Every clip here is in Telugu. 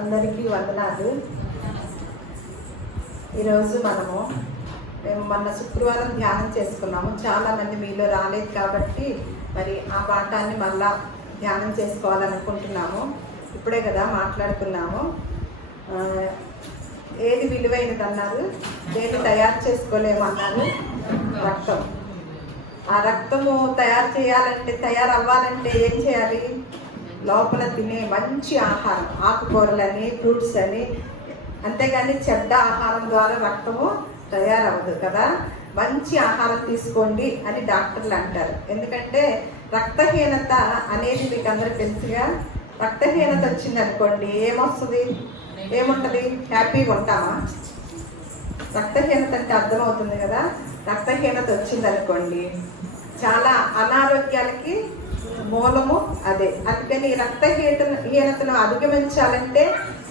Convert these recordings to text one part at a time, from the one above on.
అందరికీ వందనాలు. ఈరోజు మేము మొన్న శుక్రవారం ధ్యానం చేసుకున్నాము. చాలామంది మీలో రాలేదు కాబట్టి మరి ఆ పాఠాన్ని మళ్ళా ధ్యానం చేసుకోవాలనుకుంటున్నాము. ఇప్పుడే కదా మాట్లాడుకున్నాము. ఏది విలువైనది అన్నారు, దేన్ని తయారు చేసుకోలేమన్నారు? రక్తం. ఆ రక్తము తయారవ్వాలంటే ఏం చేయాలి? లోపల తినే మంచి ఆహారం, ఆకుకూరలని, ఫ్రూట్స్ అని, అంతేగాని చెడ్డ ఆహారం ద్వారా రక్తము తయారవ్వదు కదా. మంచి ఆహారం తీసుకోండి అని డాక్టర్లు అంటారు. ఎందుకంటే రక్తహీనత అనేది మీకు అందరికీ తెలుసుగా. రక్తహీనత వచ్చింది అనుకోండి, ఏముంటుంది? హ్యాపీగా ఉంటామా? రక్తహీనత అంటే అర్థమవుతుంది కదా. రక్తహీనత వచ్చింది అనుకోండి, చాలా అనారోగ్యాలకి మూలము అదే. అందుకని రక్తహీనతను అధిగమించాలంటే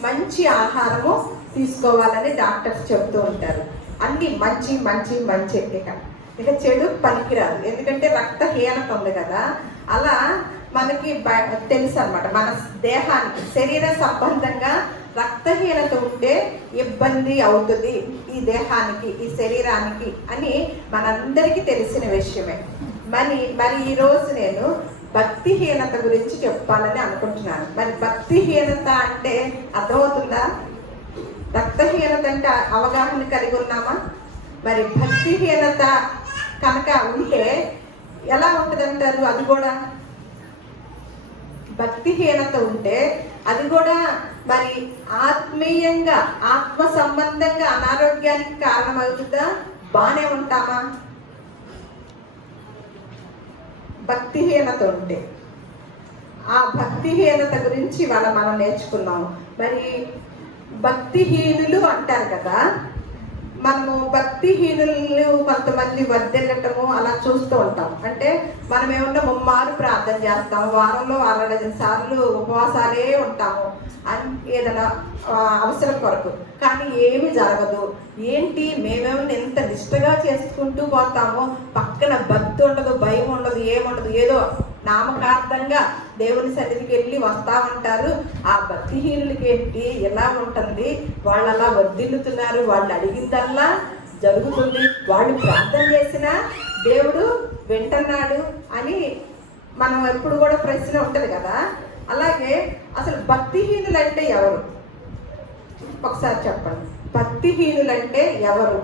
మంచి ఆహారము తీసుకోవాలని డాక్టర్స్ చెబుతూ ఉంటారు. అన్ని మంచి ఇక చెడు పనికిరాదు. ఎందుకంటే రక్తహీనత ఉంది కదా. అలా మనకి తెలుసు అన్నమాట. మన దేహానికి శరీర సంబంధంగా రక్తహీనత ఉంటే ఇబ్బంది అవుతుంది ఈ దేహానికి, ఈ శరీరానికి అని మనందరికీ తెలిసిన విషయమే. మరి ఈరోజు నేను భక్తిహీనత గురించి చెప్పాలని అనుకుంటున్నాను. మరి భక్తిహీనత అంటే అర్థమవుతుందా? రక్తహీనత అంటే అవగాహన కలిగి ఉన్నామా? మరి భక్తిహీనత కనుక ఉంటే ఎలా ఉంటుంది అంటారు? అది కూడా భక్తిహీనత ఉంటే అది కూడా మరి ఆత్మీయంగా, ఆత్మ సంబంధంగా అనారోగ్యానికి కారణమవుతుందా? బాగానే ఉంటామా? భక్తిహీనత ఉంటే ఆ భక్తిహీనత గురించి మనం నేర్చుకున్నాము. మరి భక్తిహీనులు అంటారు కదా. మనము భక్తిహీనులు కొంతమంది వర్దెల్లటము అలా చూస్తూ ఉంటాం. అంటే మనం ఏమన్నా ముమ్మారు ప్రార్థన చేస్తాము, వారంలో 65 సార్లు ఉపవాసాలే ఉంటాము ఏదైనా అవసరం కొరకు, కానీ ఏమీ జరగదు. ఏంటి, మేమేమన్నా ఎంత నిష్టగా చేసుకుంటూ పోతామో, పక్కన భక్తి ఉండదు, భయం ఉండదు, ఏముండదు. ఏదో నామకార్థంగా దేవుని సన్నిధికి వెళ్ళి వస్తామంటారు. ఆ భక్తిహీనులకి ఏంటి ఎలా ఉంటుంది? వాళ్ళు అలా వర్ధిల్లుతున్నారు, వాళ్ళు అడిగిందల్లా జరుగుతుంది, వాళ్ళు ప్రార్థన చేసినా దేవుడు వింటున్నాడు అని మనం ఎప్పుడు కూడా ప్రశ్న ఉంటుంది కదా. అలాగే అసలు భక్తిహీనులు అంటే ఎవరు? ఒకసారి చెప్పండి. భక్తిహీనులు అంటే ఎవరు?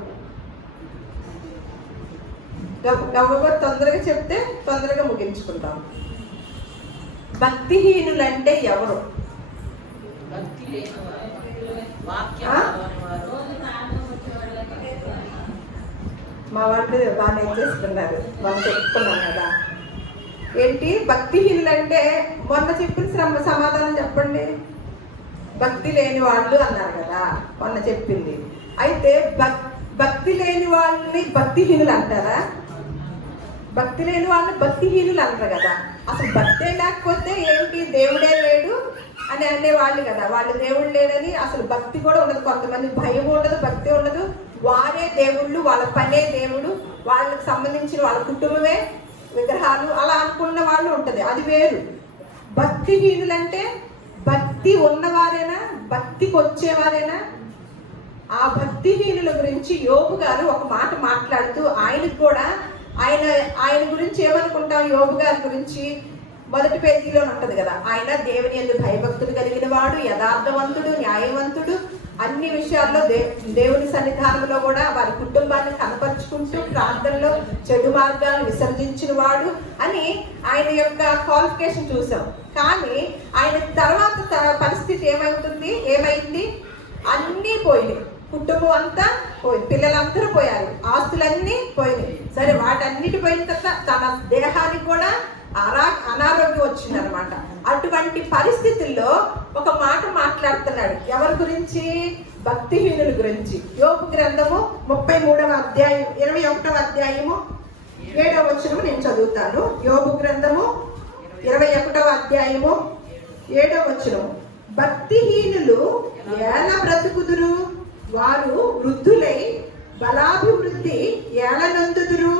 గబగబా తొందరగా చెప్తే తొందరగా ముగించుకుంటాం. భక్తిహీనులు అంటే ఎవరు? మా వాళ్ళు బాగా చేస్తున్నారు, వాళ్ళు చెప్పుకున్నాం కదా. ఏంటి భక్తిహీనులు అంటే? మొన్న చెప్పిన సమాధానం చెప్పండి. భక్తి లేని వాళ్ళు అన్నారు కదా మొన్న చెప్పింది. అయితే భక్తి లేని వాళ్ళని భక్తిహీనులు అంటారా? భక్తి లేని వాళ్ళని భక్తిహీనులు అంటారు కదా. అసలు భక్తే లేకపోతే ఏంటి, దేవుడే లేడు అని అనేవాళ్ళు కదా. వాళ్ళు దేవుడు లేడని అసలు భక్తి కూడా ఉండదు. కొంతమంది భయం ఉండదు, భక్తి ఉండదు. వారే దేవుళ్ళు, వాళ్ళ పనే దేవుడు, వాళ్ళకి సంబంధించిన వాళ్ళ కుటుంబమే విగ్రహాలు అలా అనుకున్న వాళ్ళు ఉంటుంది. అది వేరు. భక్తిహీనులు అంటే భక్తి ఉన్నవారేనా? భక్తికి వచ్చేవారేనా? ఆ భక్తిహీనుల గురించి యోబు గారు ఒక మాట మాట్లాడుతూ ఆయనకు కూడా ఆయన గురించి ఏమనుకుంటాం? యోబు గారి గురించి మొదటి పేజీలో ఉంటుంది కదా. ఆయన దేవుని యందు భయభక్తులు కలిగిన వాడు, యథార్థవంతుడు, న్యాయవంతుడు, అన్ని విషయాల్లో దేవుని సన్నిధానంలో కూడా వారి కుటుంబాన్ని కనపరుచుకుంటూ ప్రార్థనలో చెడు మార్గాలను విసర్జించిన వాడు అని ఆయన యొక్క క్వాలిఫికేషన్ చూసాం. కానీ ఆయన తర్వాత పరిస్థితి ఏమైంది? అన్నీ పోయినాయి. కుటుంబం అంతా పోయి, పిల్లలందరూ పోయారు, ఆస్తులన్నీ పోయినాయి. సరే, వాటన్నిటి పోయిన తర్వాత తన దేహానికి కూడా అనారోగ్యం వచ్చిందనమాట. అటువంటి పరిస్థితుల్లో ఒక మాట మాట్లాడుతున్నాడు. ఎవరి గురించి? భక్తిహీనుల గురించి. యోబు గ్రంథము 33వ అధ్యాయం 21వ అధ్యాయము 7వ వచనము నేను చదువుతాను. యోబు గ్రంథము 21వ అధ్యాయము 7వ వచనము. భక్తిహీనులు ఎలా బ్రతుకుదురు? వారు వృద్ధులై బలాభివృద్ధి ఏలనందుదురు.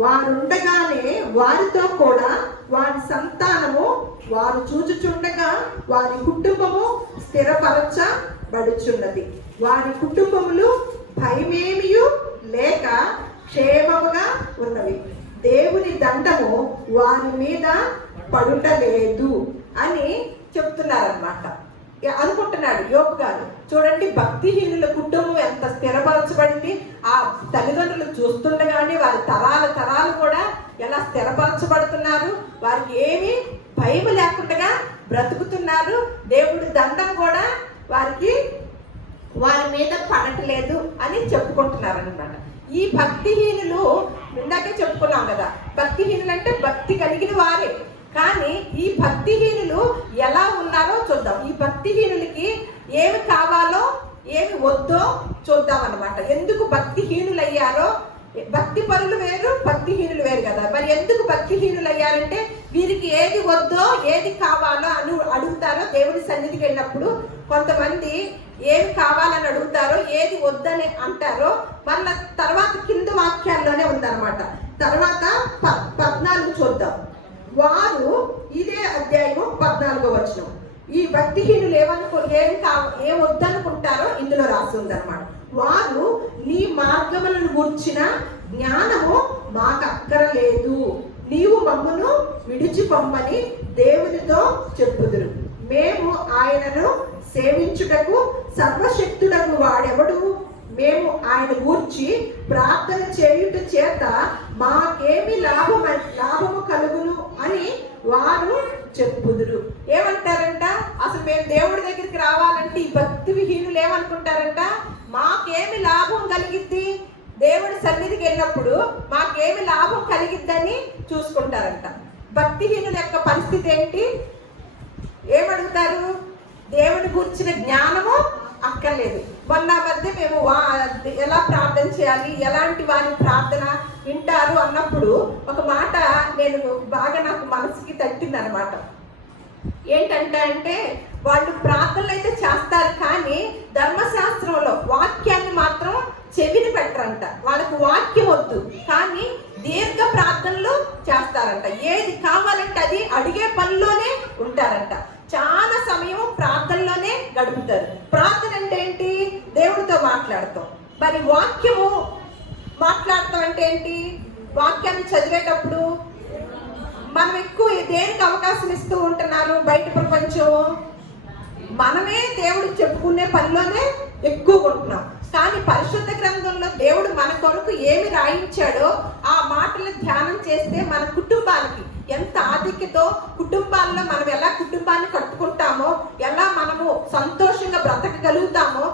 వారుండగానే వారితో కూడా వారి సంతానము వారు చూచుచుండగా వారి కుటుంబము స్థిరపరచబడుచున్నది. వారి కుటుంబములు భయమేమియు లేక క్షేమముగా ఉన్నవి. దేవుని దండము వారి మీద పడుటలేదు అని చెప్తున్నారన్నమాట. అనుకుంటున్నాడు యోబు గారు. చూడండి, భక్తిహీనుల కుటుంబం ఎంత స్థిరపరచబడింది. ఆ తల్లిదండ్రులు చూస్తుండగానే వారి తరాలు కూడా ఎలా స్థిరపరచబడుతున్నారు. వారికి ఏమీ భయం లేకుండా బ్రతుకుతున్నారు. దేవుడి దండం కూడా వారి మీద పడట్లేదు అని చెప్పుకుంటున్నారు అనమాట. ఈ భక్తిహీనులు ఇందాకే చెప్పుకున్నాం కదా, భక్తిహీనులు అంటే భక్తి కలిగిన వారే. కానీ ఈ భక్తిహీనులు ఎలా ఉన్నారో చూద్దాం. ఈ భక్తిహీనులకి ఏమి కావాలో ఏమి వద్దో చూద్దాం అన్నమాట. ఎందుకు భక్తిహీనులు అయ్యారో, భక్తి పరులు వేరు భక్తిహీనులు వేరు కదా. మరి ఎందుకు భక్తిహీనులు అయ్యారంటే వీరికి ఏది వద్దో ఏది కావాలో అని అడుగుతారో. దేవుడి సన్నిధికి వెళ్ళినప్పుడు కొంతమంది ఏమి కావాలని అడుగుతారో, ఏది వద్దని అంటారో. మళ్ళీ తర్వాత కింద వాక్యాల్లోనే ఉందన్నమాట. తర్వాత 14 చూద్దాం. వారు, ఇదే అధ్యాయము 14వ వచనం, ఈ భక్తిహీనులు ఏం వద్దనుకుంటారో ఇందులో రాసి ఉందన్నమాట. వారు, నీ మార్గములను గూర్చిన జ్ఞానము మాకు అక్కరలేదు, నీవు మమ్మను విడిచిపొమ్మని దేవునితో చెప్పుదురు. మేము ఆయనను సేవించుటకు సర్వశక్తులకు వాడెవడు? మేము ఆయన గూర్చి ప్రార్థన చేయుట చేత మాకేమి లాభము కలుగును అని వారు చెప్పుదురు. ఏమంటారంట? అసలు మేము దేవుడి దగ్గరికి రావాలంటే ఈ భక్తి విహీనులు ఏమనుకుంటారంట? మాకేమి లాభం కలిగిద్ది, దేవుడి సన్నిధికి వెళ్ళినప్పుడు మాకేమి లాభం కలిగిద్దని చూసుకుంటారంట. భక్తిహీనుల యొక్క పరిస్థితి ఏంటి? ఏమడుగుతారు? దేవుని గురించిన జ్ఞానము అక్కర్లేదు. మొన్న మధ్య మేము ఎలా ప్రార్థన చేయాలి, ఎలాంటి వారి ప్రార్థన వింటారు అన్నప్పుడు ఒక మాట నాకు మనసుకి తట్టింది అనమాట. ఏంటంటే వాళ్ళు ప్రార్థనలు అయితే చేస్తారు, కానీ ధర్మశాస్త్రంలో వాక్యాన్ని మాత్రం చెవిని పెట్టరంట. వాళ్ళకి వాక్యం వద్దు, కానీ దీర్ఘ ప్రార్థనలు చేస్తారంట. ఏది కావాలంటే అది అడిగే పనిలోనే ఉంటారంట. చాలా సమయం ప్రార్థనలోనే గడుపుతారు. ప్రార్థన అంటే ఏంటి? దేవుడితో మాట్లాడతాం. మరి వాక్యము మాట్లాడతాం అంటే ఏంటి? వాక్యాన్ని చదివేటప్పుడు మనం ఎక్కువ దేనికి అవకాశం ఇస్తూ ఉంటున్నారు? బయట ప్రపంచం మనమే దేవుడికి చెప్పుకునే పనిలోనే ఎక్కువ ఉంటున్నాం. కానీ పరిశుద్ధ గ్రంథంలో దేవుడు మన కొరకు ఏమి రాయించాడో ఆ మాటలు ధ్యానం చేస్తే మన కుటుంబానికి ఎంత ఆధిక్యతో, కుటుంబాల్లో మనం ఎలా కుటుంబాన్ని కట్టుకుంటామో, ఎలా మనము సంతోషంగా బ్రతకగలుగుతామో,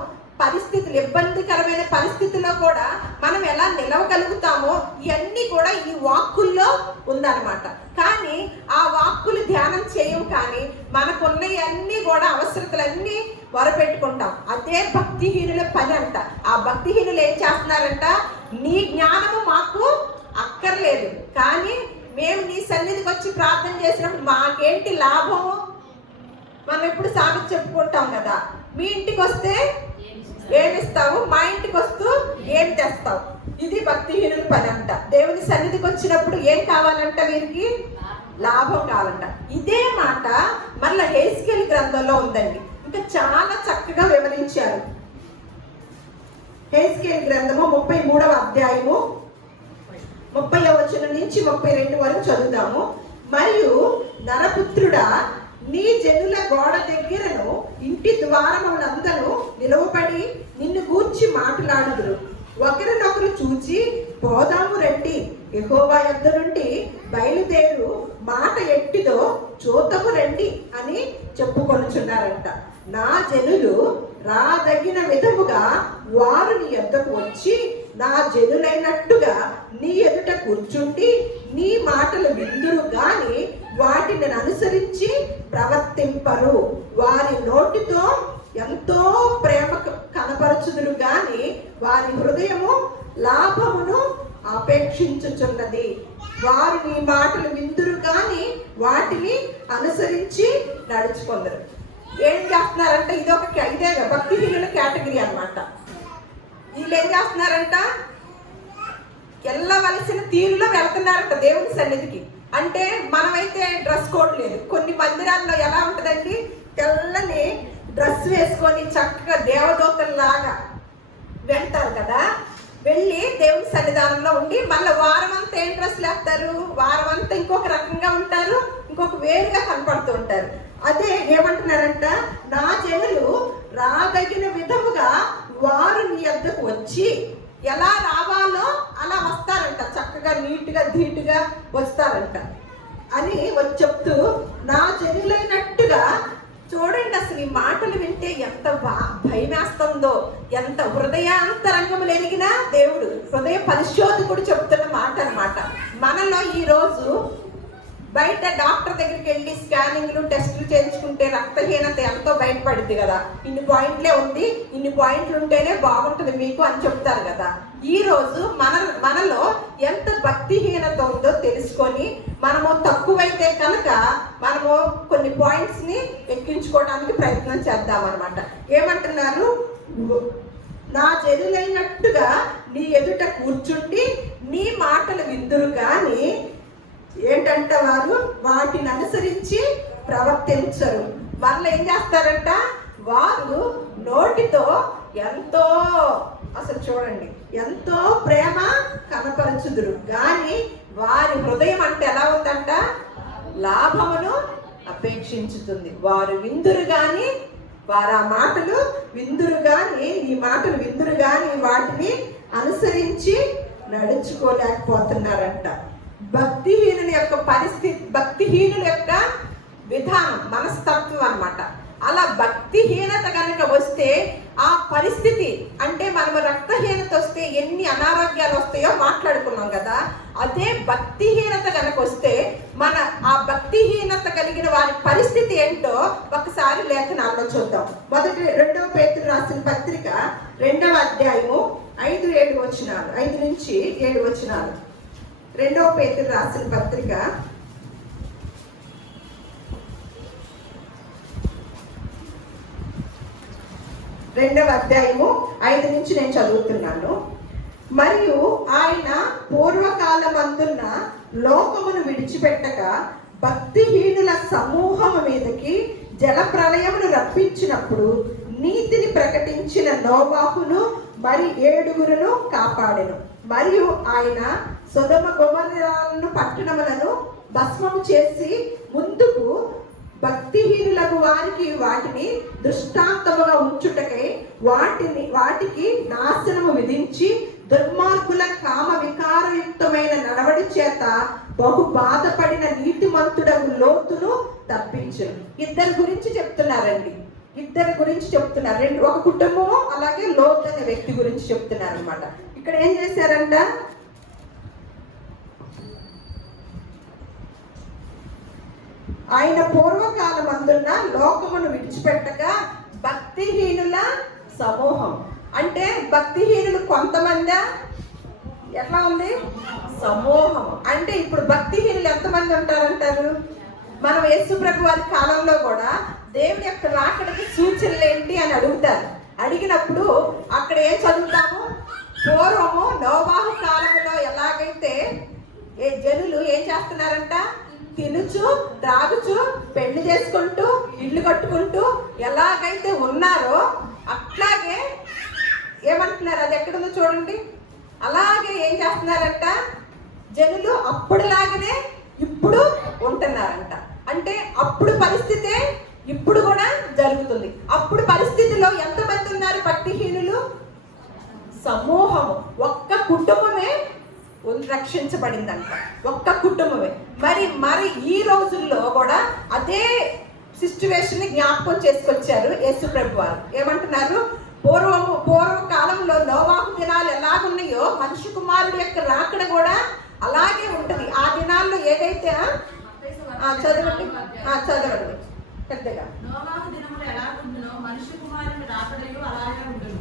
పరిస్థితులు ఇబ్బందికరమైన పరిస్థితుల్లో కూడా మనం ఎలా నిలవగలుగుతామో ఇవన్నీ కూడా ఈ వాక్కుల్లో ఉందన్నమాట. కానీ ఆ వాక్కులు ధ్యానం చేయం, కానీ మనకున్నవన్నీ కూడా అవసరతలన్నీ మొరపెట్టుకుంటాం. అదే భక్తిహీనుల పని అంట. ఆ భక్తిహీనులు ఏం చేస్తున్నారంట? నీ జ్ఞానము మాకు అక్కర్లేదు, కానీ మేము నీ సన్నిధికి వచ్చి ప్రార్థన చేసినప్పుడు మాకేంటి లాభం? మనం ఎప్పుడు సామెత చెప్పుకుంటాం కదా, మీ ఇంటికి వస్తే ఏమిస్తావు, మా ఇంటికి వస్తూ ఏం తెస్తావు. ఇది భక్తిహీనుల పని అంట. దేవుని సన్నిధికి వచ్చినప్పుడు ఏం కావాలంట? వీరికి లాభం కావాలంట. ఇదే మాట మళ్ళీ హెస్కేలు గ్రంథంలో ఉందండి. ఇంకా చాలా చక్కగా వివరించారు. హెస్కేలు గ్రంథము 33వ అధ్యాయము 30వ వచనం నుంచి 32 వరకు చదువుతాము. మరియు నరపుత్రుడా, నీ జనుల గోడ దగ్గరను ఇంటి ద్వారములందరూ నిలవబడి నిన్ను గూర్చి మాట్లాడుదురు. ఒకరినొకరు చూచి పోదాము రండి, యెహోవా యొద్ద నుండి బయలుదేరు మాట ఎట్టిదో చూతము రండి అని చెప్పుకొనుచున్నారంట. నా జనులు రాదగిన విధముగా వారు నీ యొద్దకు వచ్చి నా జనులైనట్టుగా నీ ఎదుట కూర్చుండి నీ మాటలు విందురు గాని వాటిని అనుసరించి ప్రవర్తింపరు. వారి నోటితో ఎంతో ప్రేమ కనపరచుదురు గాని వారి హృదయము లాభమును అపేక్షించుచున్నది. వారు నీ మాటలు విందురు గాని వాటిని అనుసరించి నడుచుకుందరు. ఏం చేస్తున్నారంట? ఇదే భక్తిహీనుల కేటగిరీ అన్నమాట. వీళ్ళు ఏం చేస్తున్నారంట? వెళ్ళవలసిన తీరులో వెళ్తున్నారంట దేవుని సన్నిధికి. అంటే మనమైతే డ్రెస్ కోడ్ లేదు. కొన్ని మందిరాల్లో ఎలా ఉంటుందండి? డ్రెస్ వేసుకొని చక్కగా దేవదూతల్లాగా వెళ్తారు కదా. వెళ్ళి దేవుని సన్నిధానంలో ఉండి మళ్ళీ వారం అంతా ఏం డ్రెస్సులు వేస్తారు, వారం అంతా ఇంకొక రకంగా ఉంటారు, ఇంకొక వేరుగా కనపడుతూ ఉంటారు. అదే ఏమంటున్నారంట, నా జనులు రాదగిన విధముగా వారు నీ వద్దకు వచ్చి ఎలా రావాలో అలా వస్తారంట, చక్కగా నీట్గా ధీటుగా వస్తారంట అని వచ్చి చెప్తూ, నా జనులైనట్టుగా చూడండి. అసలు ఈ మాటలు వింటే ఎంత భయమేస్తుందో, ఎంత హృదయాంతరంగములు ఎరిగిన దేవుడు, హృదయ పరిశోధకుడు చెప్తున్న మాట అన్నమాట. మనలో ఈరోజు బయట డాక్టర్ దగ్గరికి వెళ్ళి స్కానింగ్లు టెస్టులు చేయించుకుంటే రక్తహీనత ఎంతో బయటపడింది కదా. ఇన్ని పాయింట్లే ఉంది, ఇన్ని పాయింట్లు ఉంటేనే బాగుంటుంది మీకు అని చెప్తారు కదా. ఈ రోజు మనలో ఎంత భక్తిహీనత ఉందో తెలుసుకొని మనము తక్కువైతే కనుక మనము కొన్ని పాయింట్స్ ని ఎక్కించుకోవడానికి ప్రయత్నం చేద్దాం అన్నమాట. ఏమంటున్నారు, నా జనులైనట్టుగా నీ ఎదుట కూర్చుండి నీ మాటలు విందురు గాని ఏంటంట వారు వాటిని అనుసరించి ప్రవర్తించరు. వాళ్ళు ఏం చేస్తారంట, వారు నోటితో ఎంతో, అసలు చూడండి, ఎంతో ప్రేమ కనపరచుదురు కానీ వారి హృదయం అంటే ఎలా ఉందంట, లాభమును అపేక్షించుతుంది. వారు విందురు గాని, వారు ఆ మాటలు విందురు గాని, ఈ మాటలు విందురు గాని వాటిని అనుసరించి నడుచుకోలేకపోతున్నారంట. భక్తిహీనుల యొక్క పరిస్థితి, భక్తిహీనుల యొక్క విధానం, మనస్తత్వం అన్నమాట. అలా భక్తిహీనత కనుక వస్తే ఆ పరిస్థితి అంటే మనము రక్తహీనత వస్తే ఎన్ని అనారోగ్యాలు వస్తాయో మాట్లాడుకున్నాం కదా. అదే భక్తిహీనత కనుక వస్తే మన ఆ భక్తిహీనత కలిగిన వారి పరిస్థితి ఏంటో ఒకసారి లేఖనాల్లో చూద్దాం. మొదటి 2వ పేతురు రాసిన పత్రిక 2వ అధ్యాయము 5-7 వచనాలు, 5 నుంచి 7 వచనాలు. 2వ పేతురు రాసిన పత్రిక 2వ అధ్యాయము 5 నుంచి నేను చదువుతున్నాను. మరియు ఆయన పూర్వకాలమందున్న లోకమును విడిచిపెట్టక భక్తిహీనుల సమూహము మీదకి జల ప్రళయమును రప్పించినప్పుడు నీతిని ప్రకటించిన నోవాహును మరి 7 కాపాడెను. మరియు ఆయన సొదొమ గొమొర్రాలను పట్టణములను భస్మము చేసి ముందుకు భక్తిహీనులకు వారికి వాటిని దృష్టాంతముగా ఉంచుటకై వాటికి నాశనము విధించి దుర్మార్గుల కామ వికారయుక్తమైన నడవడి చేత బహు బాధపడిన నీతిమంతుడగు లోతును తప్పించు. ఇద్దరి గురించి చెప్తున్నారండి, ఇద్దరి గురించి చెప్తున్నారు. ఒక కుటుంబం అలాగే లోతు అనే వ్యక్తి గురించి చెప్తున్నారు అనమాట. ఇక్కడ ఏం చేశారంట, ఆయన పూర్వకాలమందున్న లోకమును విడిచిపెట్టక భక్తిహీనుల సమూహం అంటే భక్తిహీనులు కొంతమంది, ఎట్లా ఉంది సమూహం అంటే ఇప్పుడు భక్తిహీనులు ఎంతమంది ఉంటారంటారు? మనం యేసుప్రభు వారి కాలంలో కూడా దేవుని యొక్క రాకడకి సూచనలు ఏంటి అని అడుగుతారు. అడిగినప్పుడు అక్కడ ఏం చదువుతాము, పూర్వము నోవాహు కాలంలో ఎలాగైతే జనులు ఏం చేస్తున్నారంట, తినుచు త్రాగుచు పెళ్లి చేసుకుంటూ ఇల్లు కట్టుకుంటూ ఎలాగైతే ఉన్నారో అట్లాగే ఏమంటున్నారు, అది ఎక్కడుందో చూడండి. అలాగే ఏం చేస్తున్నారంట, జనులు అప్పుడులాగానే ఇప్పుడు ఉంటున్నారంట. అంటే అప్పుడు పరిస్థితే ఇప్పుడు కూడా జరుగుతుంది. అప్పుడు పరిస్థితిలో ఎంతమంది ఉన్నారు భక్తిహీనులు? సమూహము, ఒక్క కుటుంబమే రక్షించబడిందంట, ఒక్క కుటుంబమే. మరి ఈ రోజుల్లో కూడా అదే సిచ్యువేషన్ ని జ్ఞాపకం చేసుకొచ్చారు యేసుప్రభు వారు. ఏమంటున్నారు, పూర్వకాలంలో నోవాహు దినాలు ఎలాగున్నాయో మనిషి కుమారుడు యొక్క రాకడ కూడా అలాగే ఉంటది. ఆ దినాల్లో ఏదైతే చదవండి పెద్దగా, నోవాహు దినములు ఎలాగుండునో మనిషి కుమారుని రాకడయు అలాగే ఉండును.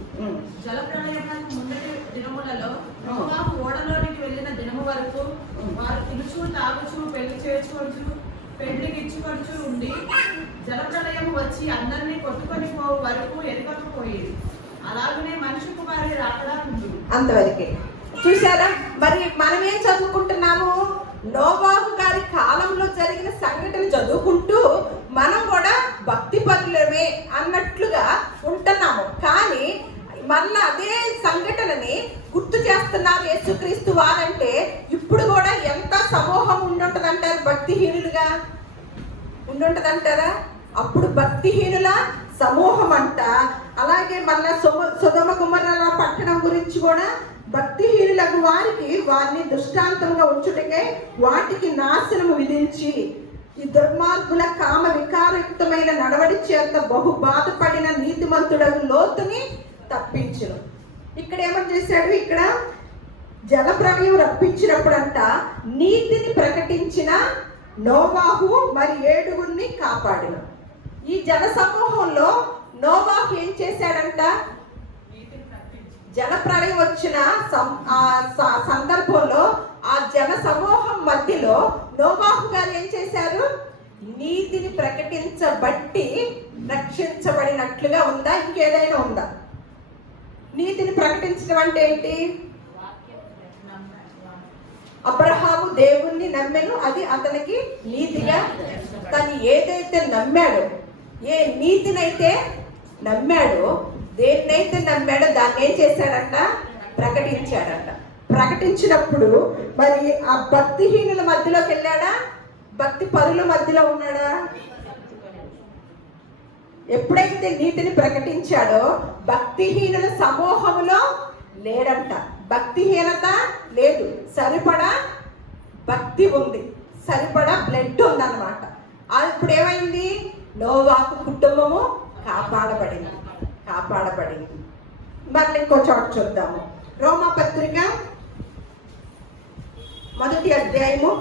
జల ప్రళయమునకు ముందటి దినములలో నోవాహు ఓడలోనికి వెళ్ళిన దినము వరకు వారు తినుచు తాగుచు పెళ్లి చేసుకొచ్చు పెళ్లికి ఇచ్చుకొచ్చు ఉండి జల ప్రళయం వచ్చి అందరినీ కొట్టుకొని పోవు వరకు ఎరగకపోయేది. అలాగనే మనిషి కుమారుని రాకడా ఉంది. అంతవరకే చూసారా? మరి మనం ఏం చదువుకుంటున్నాము, నోవాహు గారి కాలంలో జరిగిన సంఘటన చదువుకుంటూ మనం కూడా భక్తి పరులమే అన్నట్లుగా ఉండుంటదంటారా? అప్పుడు భక్తిహీనుల సమూహం అంట. అలాగే మళ్ళా సొదొమ గుమర్రాల పట్టణం గురించి కూడా భక్తిహీనులకు వారిని దృష్టాంతంగా ఉంచుటకై వాటికి నాశనము విధించి ఈ దుర్మార్గుల కామ వికారయుక్తమైన నడవడి చేత బహు బాధపడిన నీతిమంతుడకు లోతుని తప్పించును. ఇక్కడ ఏమని చేశాడు? ఇక్కడ జల ప్రళయం రప్పించినప్పుడంట నీతిని ప్రకటించిన నోవాహు మరి 7 కాపాడిన. ఈ జన సమూహంలో నోవాహు ఏం చేశాడంట? జల ప్రళయం వచ్చిన సందర్భంలో ఆ జన సమూహం మధ్యలో నోవాహు గారు ఏం చేశారు? నీతిని ప్రకటించబట్టి రక్షించబడినట్లుగా ఉందా? ఇంకేదైనా ఉందా? నీతిని ప్రకటించడం అంటే ఏంటి? అబ్రహాము దేవుణ్ణి నమ్మెను, అది అతనికి నీతిగా. తను ఏదైతే నమ్మాడో, ఏ నీతినైతే నమ్మాడో, దేన్నైతే నమ్మాడో దాన్ని ఏం చేశాడంట? ప్రకటించాడంట. ప్రకటించినప్పుడు మరి ఆ భక్తిహీనుల మధ్యలోకి వెళ్ళాడా? భక్తి పరుల మధ్యలో ఉన్నాడా? ఎప్పుడైతే నీతిని ప్రకటించాడో భక్తిహీనుల సమూహంలో లేడంట. భక్తిహీనత లేదు, సరిపడా భక్తి ఉంది, సరిపడా బ్లడ్ ఉందన్నమాట. ఇప్పుడు ఏమైంది? నోవాహు కుటుంబము కాపాడబడింది. మరి ఇంకో చోట చూద్దాము. రోమాపత్రిక 1వ అధ్యాయము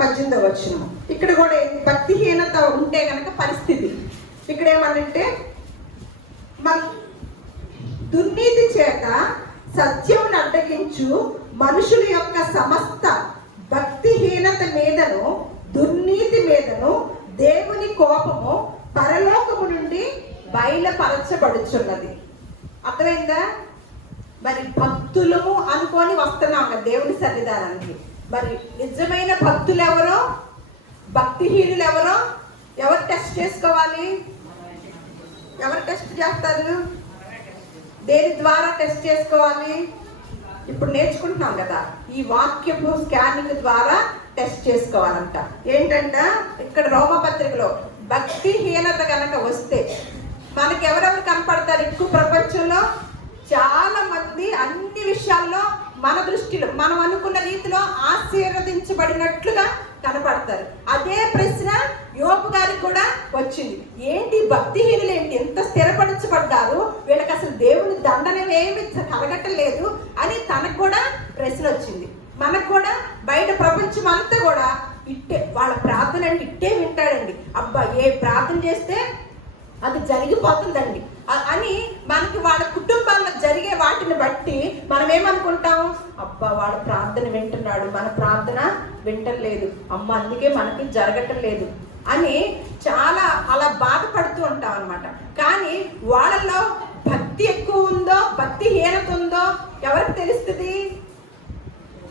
18వ వచనం. ఇక్కడ కూడా భక్తిహీనత ఉంటే కనుక పరిస్థితి ఇక్కడ ఏమనంటే, మన దుర్నీతి చేత సత్యమును అడ్డగించు మనుషుల యొక్క సమస్త భక్తిహీనత మీదను దుర్నీతి మీదను దేవుని కోపము పరలోకము నుండి బయలుపరచబడుచున్నది. అర్థమైందా? మరి భక్తులము అనుకొని వస్తున్నాం కదా దేవుని సన్నిధానానికి. మరి నిజమైన భక్తులు ఎవరో, భక్తిహీనులు ఎవరో ఎవరు టెస్ట్ చేసుకోవాలి? ఎవరు టెస్ట్ చేస్తారు? దేని ద్వారా టెస్ట్ చేసుకోవాలి? ఇప్పుడు నేర్చుకుంటున్నాం కదా, ఈ వాక్యపు స్కానింగ్ ద్వారా టెస్ట్ చేసుకోవాలంట. ఏంటంట ఇక్కడ రోమపత్రికలో భక్తిహీనత కనుక వస్తే మనకి ఎవరెవరు కనపడతారు? ఎక్కువ ప్రపంచంలో చాలా మంది అన్ని విషయాల్లో మన దృష్టిలో మనం అనుకున్న రీతిలో ఆశీర్వదించబడినట్లుగా కనపడతారు. అదే ప్రశ్న యోబు గారికి కూడా వచ్చింది. ఏంటి భక్తిహీనులు ఏంటి ఎంత స్థిరపరచబడ్డారు, వీళ్ళకి అసలు దేవుని దండన ఏమి కలగట్టలేదు అని తనకు కూడా ప్రశ్న వచ్చింది. మనకు కూడా బయట ప్రపంచం అంతా కూడా ఇట్టే వాళ్ళ ప్రార్థన అంటే ఇట్టే వింటాడండి, అబ్బా ఏ ప్రార్థన చేస్తే అది జరిగిపోతుందండి అని మనకి వాళ్ళ కుటుంబాల్లో జరిగే వాటిని బట్టి మనం ఏమనుకుంటాం? అబ్బా వాడు ప్రార్థన వింటున్నాడు, మన ప్రార్థన వింటలేదు, అమ్మ అందుకే మనకి జరగటం లేదు అని చాలా అలా బాధపడుతూ ఉంటాం అనమాట. కానీ వాళ్ళలో భక్తి ఎక్కువ ఉందో భక్తిహీనత ఉందో ఎవరికి తెలుస్తుంది?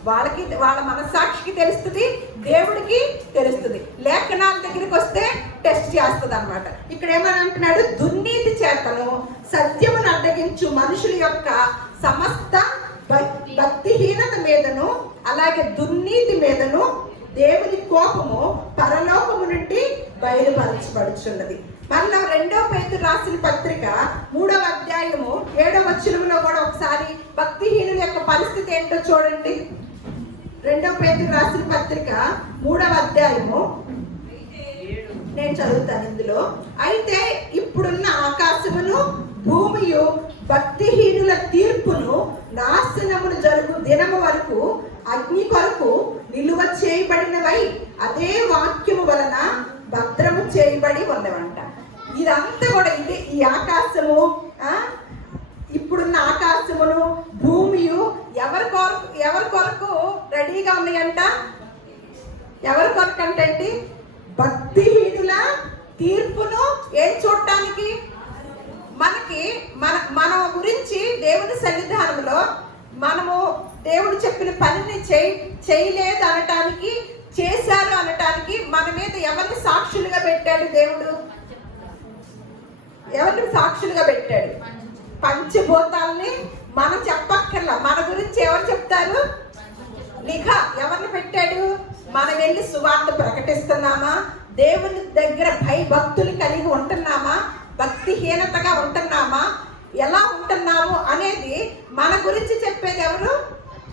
వాళ్ళకి, వాళ్ళ మనస్సాక్షికి తెలుస్తుంది, దేవుడికి తెలుస్తుంది. లేఖనాల దగ్గరికి వస్తే టెస్ట్ చేస్తుంది అనమాట. ఇక్కడ ఏమని అంటున్నాడు? దుర్నీతి చేతను సత్యమును అడ్డగించు మనుషుల యొక్క సమస్త భక్తిహీనత మీదను అలాగే దుర్నీతి మీదను దేవుని కోపము పరలోకము నుండి బయలుపరచబడుచున్నది. మళ్ళా 2వ పేతురు రాసిన పత్రిక 3వ అధ్యాయము 7వ వచనంలో కూడా ఒకసారి భక్తిహీనుల యొక్క పరిస్థితి ఏంటో చూడండి. 2వ పేతురు రాసిన పత్రిక 3వ అధ్యాయము నేను చదువుతాను ఇందులో. అయితే ఇప్పుడున్న ఆకాశమును భూమియు భక్తిహీనుల తీర్పును నాశనమును జరుగు దినము వరకు అగ్ని కొరకు నిలువ చేయబడినవై అదే వాక్యము వలన భద్రము చేయబడి ఉన్నవంట. ఇదంతా కూడా ఇదే, ఈ ఆకాశము, ఇప్పుడున్న ఆకాశమును భూమియు ఎవరి కొరకు రెడీగా ఉన్నాయంట? ఎవరి కొరకు అంటే భక్తిహీనుల తీర్పును ఏం చూడటానికి? మనకి మన గురించి దేవుని సన్నిధానంలో మనము దేవుడు చెప్పిన పనిని చేయలేదు అనటానికి, చేశారు అనటానికి మన మీద ఎవరిని సాక్షులుగా పెట్టాడు? దేవుడు ఎవరిని సాక్షులుగా పెట్టాడు? పంచభూతాలని మనం చెప్పక్కర్లా, మన గురించి ఎవరు చెప్తారు? ఎవరిని పెట్టాడు? మనం వెళ్ళి సువార్త ప్రకటిస్తున్నామా, దేవుని దగ్గర భక్తులు కలిగి ఉంటున్నామా, భక్తిహీనతగా ఉంటున్నామా, ఎలా ఉంటున్నాము అనేది మన గురించి చెప్పేది ఎవరు?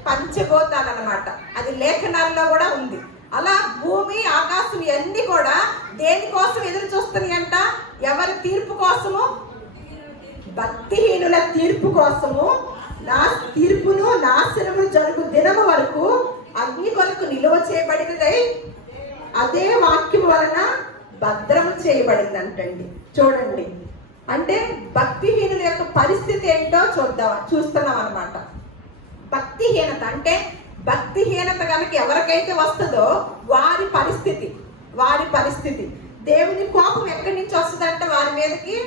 పంచభూతాలన్నమాట. అది లేఖనాల్లో కూడా ఉంది. అలా భూమి ఆకాశం ఇవన్నీ కూడా దేనికోసం ఎదురు చూస్తున్నాయి అంట? ఎవరి తీర్పు కోసము? భక్తిహీనుల తీర్పు కోసము. నా తీర్పును నాశనము జరుగు దినము వరకు అగ్ని కొరకు నిలువ చేయబడినదై అదే వాక్యం వలన భద్రము చేయబడిందంటండి. చూడండి, అంటే భక్తిహీనుల యొక్క పరిస్థితి ఏంటో చూస్తున్నాం అన్నమాట. భక్తిహీనత అంటే భక్తిహీనత కనుక ఎవరికైతే వస్తుందో వారి పరిస్థితి దేవుని కోపం ఎక్కడి నుంచి వస్తుందంట? వారి మీదకి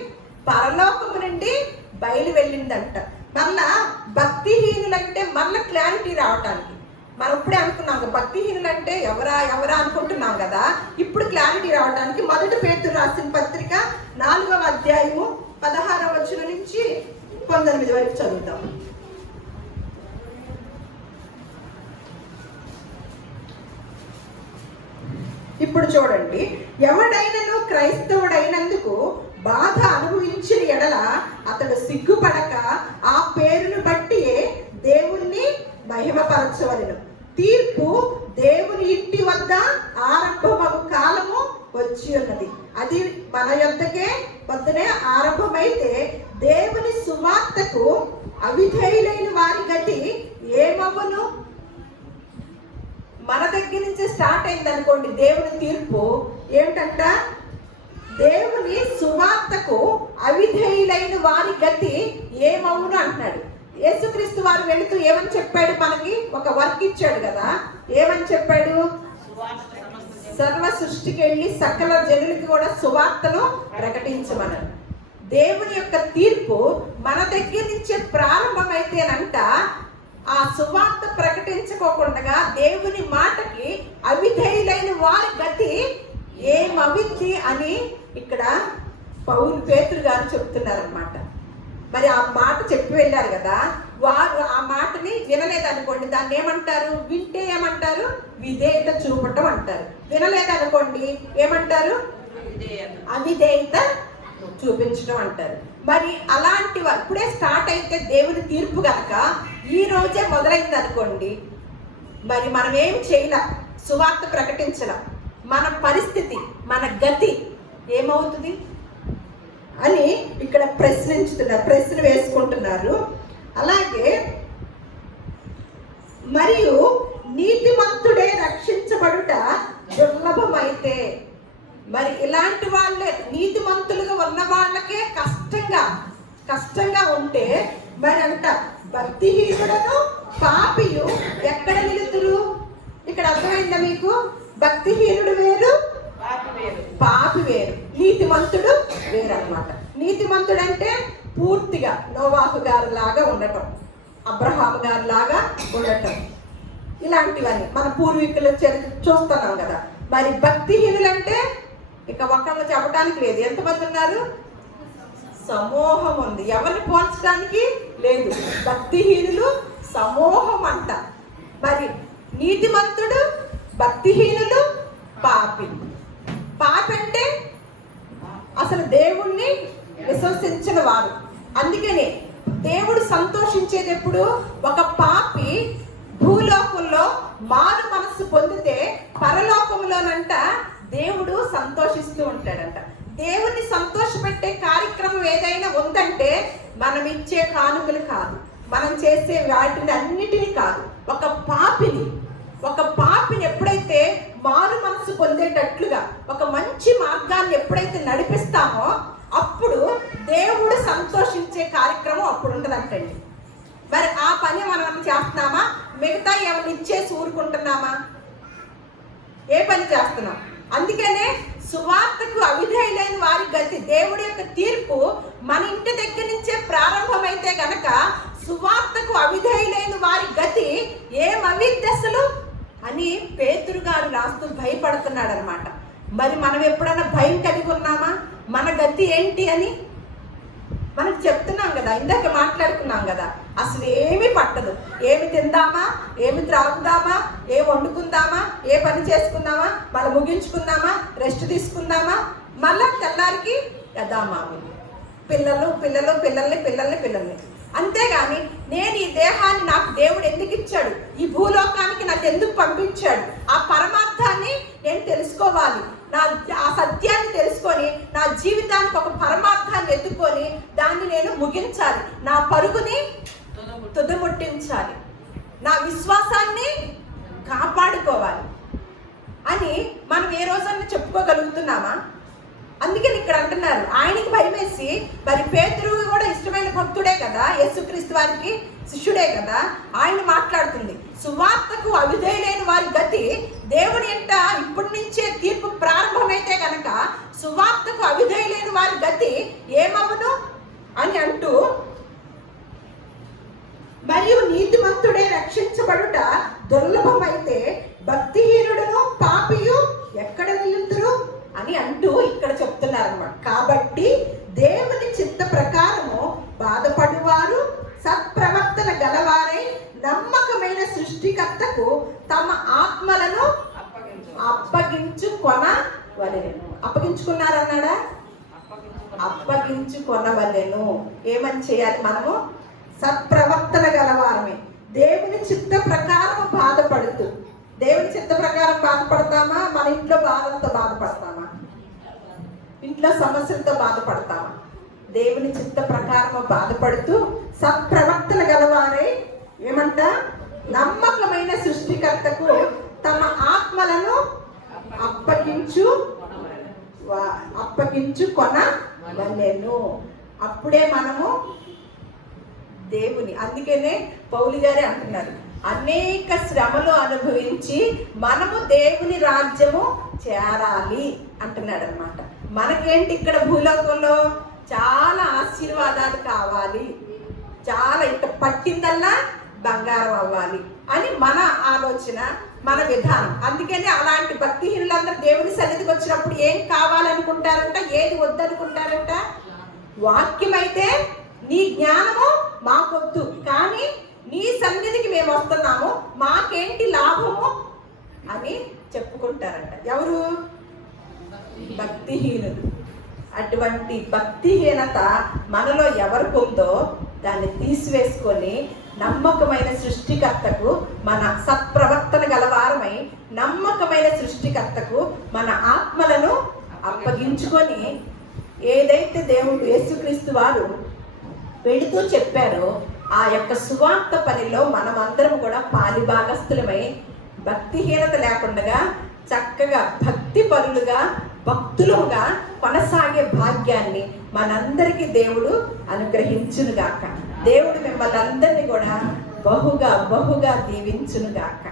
పరలోకము నుండి బయలు వెళ్ళిందంట. మళ్ళా భక్తిహీనులంటే మళ్ళీ క్లారిటీ రావటానికి మనం ఇప్పుడే అనుకున్నాం, భక్తిహీనులు అంటే ఎవరా అనుకుంటున్నాం కదా. ఇప్పుడు క్లారిటీ రావడానికి 1 పేతురు రాసిన పత్రిక 4వ అధ్యాయము 16వ వచనం నుంచి 19 వరకు చదువుతాం. ఇప్పుడు చూడండి, ఎవడైనను క్రైస్తవుడైనందుకు బాధ అనుభవించిన ఎడల అతడు సిగ్గుపడక ఆ పేరును బట్టి దేవుణ్ణి మహిమపరచవలెను. తీర్పు దేవుని ఇంటి వద్ద ఆరంభమగు కాలము వచ్చి ఉన్నది. అది మన వద్దనే ఆరంభమైతే దేవుని సువార్తకు అవిధేయులైన వారి గతి ఏమవ్వను? మన దగ్గర నుంచి స్టార్ట్ అయింది అనుకోండి దేవుని తీర్పు. ఏమిటంట? దేవుని సువార్తకు అవిధేయులైన వారి గతి ఏమవును అంటున్నాడు. యేసుక్రీస్తు వారు వెళుతూ ఏమని చెప్పాడు? మనకి ఒక వర్క్ ఇచ్చాడు కదా. ఏమని చెప్పాడు? సర్వ సృష్టికి వెళ్ళి సకల జనులకి కూడా సువార్తను ప్రకటించమన్నాడు. దేవుని యొక్క తీర్పు మన దగ్గర నుంచే ప్రారంభమైతేనంట ఆ సువార్త ప్రకటించుకోకుండా దేవుని మాటకి అవిధేయులైన వారి గతి ఏమవిద్ది అని ఇక్కడ పేతురు గారు చెప్తున్నారన్నమాట. మరి ఆ మాట చెప్పి వెళ్ళారు కదా, వారు ఆ మాటని వినలేదనుకోండి, దాన్ని ఏమంటారు? వింటే ఏమంటారు? విధేయత చూపటం అంటారు. వినలేదనుకోండి ఏమంటారు? అవిధేయత చూపించడం అంటారు. మరి అలాంటి ఇప్పుడే స్టార్ట్ అయితే దేవుని తీర్పు కనుక ఈ రోజే మొదలైంది అనుకోండి, మరి మనం ఏం చేయలేం, సువార్త ప్రకటించలేం. మన పరిస్థితి, మన గతి ఏమవుతుంది అని ఇక్కడ ప్రశ్న వేసుకుంటున్నారు. అలాగే మరియు నీతిమంతుడే రక్షించబడుట దుర్లభమైతే, మరి ఇలాంటి వాళ్ళే నీతిమంతులుగా ఉన్న వాళ్ళకే కష్టంగా ఉంటే మరి అంట భక్తిహీనులను పాపియు ఎక్కడ నిలుతురు? ఇక్కడ అర్థమైందా మీకు? భక్తిహీనుడు వేరు, పాపి వేరు, నీతిమంతుడు వేరు అన్నమాట. నీతిమంతుడు అంటే పూర్తిగా నోవాహు గారి లాగా ఉండటం, అబ్రహాము గారి లాగా ఉండటం, ఇలాంటివన్నీ మన పూర్వీకులు చూస్తున్నాం కదా. మరి భక్తిహీనులంటే ఇక ఒకళ్ళు చెప్పడానికి లేదు. ఎంతమంది ఉన్నారు? సమూహం ఉంది. ఎవరిని పోల్చడానికి లేదు. భక్తిహీనులు సమూహం అంట. మరి నీతిమంతుడు, భక్తిహీనులు, పాపి. పాపి అంటే అసలు దేవుణ్ణి విశ్వసించిన వారు. అందుకనే దేవుడు సంతోషించేది ఎప్పుడు? ఒక పాపి భూలోకంలో మారు మనస్సు పొందితే పరలోకంలోనంట దేవుడు సంతోషిస్తూ ఉంటాడంట. దేవుణ్ణి సంతోషపెట్టే కార్యక్రమం ఏదైనా ఉందంటే మనం ఇచ్చే కానుకలు కాదు, మనం చేసే వాటిని అన్నిటినీ కాదు, ఒక పాపిని ఎప్పుడైతే మారు మనసు పొందేటట్లుగా ఒక మంచి మార్గాన్ని ఎప్పుడైతే నడిపిస్తామో అప్పుడు దేవుడు సంతోషించే కార్యక్రమం అప్పుడు ఉంటుందంటండి. మరి ఆ పని మనం చేస్తున్నామా? మిగతా ఏమైనా ఇచ్చేసి ఊరుకుంటున్నామా? ఏ పని చేస్తున్నాం? అందుకనే సువార్తకు అవిధేయులైన వారి గతి, దేవుడి యొక్క తీర్పు మన ఇంటి దగ్గర నుంచే ప్రారంభమైతే గనక సువార్తకు అవిధేయులైన వారి గతి ఏమవిద్దసలు అని పేతురు గారు రాస్తూ భయపడుతున్నాడు అనమాట. మరి మనం ఎప్పుడైనా భయం కలిగి ఉన్నామా? మన గతి ఏంటి అని మనకు చెప్తున్నాం కదా, ఇందాక మాట్లాడుకున్నాం కదా, అసలు ఏమీ పట్టదు. ఏమి తిందామా, ఏమి త్రాగుదామా, ఏ వండుకుందామా, ఏ పని చేసుకుందామా, మళ్ళీ ముగించుకుందామా, రెస్ట్ తీసుకుందామా, మళ్ళా తెల్లారికి యథామామూలు పిల్లల్ని. అంతేగాని నేను ఈ దేహాన్ని నాకు దేవుడు ఎందుకు ఇచ్చాడు, ఈ భూలోకానికి నాకు ఎందుకు పంపించాడు, ఆ పరమార్థాన్ని నేను తెలుసుకోవాలి. ఆ సత్యాన్ని తెలుసుకొని నా జీవితానికి ఒక పరమార్థాన్ని ఎత్తుకొని దాన్ని నేను ముగించాలి. నా పరుగుని తుదముట్టించాలి, నా విశ్వాసాన్ని కాపాడుకోవాలి అని మనం ఏ రోజన్నా చెప్పుకోగలుగుతున్నామా? అందుకని ఇక్కడ అంటున్నారు, ఆయనకి భయమేసి, మరి పేతురు కూడా ఇష్టమైన భక్తుడే కదా, యేసుక్రీస్తు వారికి శిష్యుడే కదా, ఆయన మాట్లాడుతుంది, సువార్తకు అవిధేయులైన వారి గతి దేవుని ఎంట ఇప్పటి నుంచే తీర్పు ప్రారంభమైతే కనుక సువార్తకు అవిధేయులైన వారి గతి ఏమవును అని అంటూ, మరియు నీతిమంతుడే రక్షించబడుట దుర్లభమైతే భక్తిహీనుడును పాపియు ఎక్కడ నిలుతురు అని అంటూ ఇక్కడ చెప్తున్నారు అన్నమాట. కాబట్టి దేవుని చిత్త ప్రకారము బాధపడువారు సత్ప్రవర్తన గలవారై నమ్మకమైన సృష్టికర్తకు తమ ఆత్మలను అప్పగించుకున్నారన్నాడా? అప్పగించుకొనవలెను. ఏమని చేయాలి? మనము సత్ప్రవర్తన గలవారమే, దేవుని చిత్త ప్రకారం బాధపడుతూ. దేవుని చిత్త ప్రకారం బాధపడతామా? మన ఇంట్లో బాధలతో బాధపడతామా? ఇంట్లో సమస్యలతో బాధపడతామా? దేవుని చిత్త ప్రకారం బాధపడుతూ సత్ప్రవర్తన గలవారే ఏమంట? నమ్మకమైన సృష్టికర్తకు తమ ఆత్మలను అప్పగించుకొనవలెను. అప్పుడే మనము దేవుని, అందుకనే పౌలు గారే అంటున్నారు, అనేక శ్రమలు అనుభవించి మనము దేవుని రాజ్యము చేరాలి అంటున్నాడు అనమాట. మనకేంటి ఇక్కడ భూలోకంలో చాలా ఆశీర్వాదాలు కావాలి, చాలా ఇట్ట పట్టిందల్లా బంగారం అవ్వాలి అని మన ఆలోచన, మన విధానం. అందుకని అలాంటి భక్తిహీనులందరూ దేవుని సన్నిధికి వచ్చినప్పుడు ఏం కావాలనుకుంటారంట, ఏది వద్దనుకుంటారంట? వాక్యం అయితే నీ జ్ఞానము మాకొద్దు, కానీ నీ సన్నిధికి మేము వస్తున్నాము, మాకేంటి లాభము అని చెప్పుకుంటారంట. ఎవరు? భక్తిహీనులు. అటువంటి భక్తిహీనత మనలో ఎవరికి ఉందో దాన్ని తీసివేసుకొని నమ్మకమైన సృష్టికర్తకు మన సత్ప్రవర్తన గలవారమై నమ్మకమైన సృష్టికర్తకు మన ఆత్మలను అప్పగించుకొని, ఏదైతే దేవుడు యేసుక్రీస్తు వారు వెళుతూ చెప్పారో ఆ యొక్క సువార్త పనిలో మనం అందరం కూడా పాలిభాగస్థులమై భక్తిహీనత లేకుండా చక్కగా భక్తి పరులుగా భక్తులుగా కొనసాగే భాగ్యాన్ని మనందరికీ దేవుడు అనుగ్రహించునుగాక. దేవుడు మిమ్మల్ని అందరినీ కూడా బహుగా దీవించునుగాక.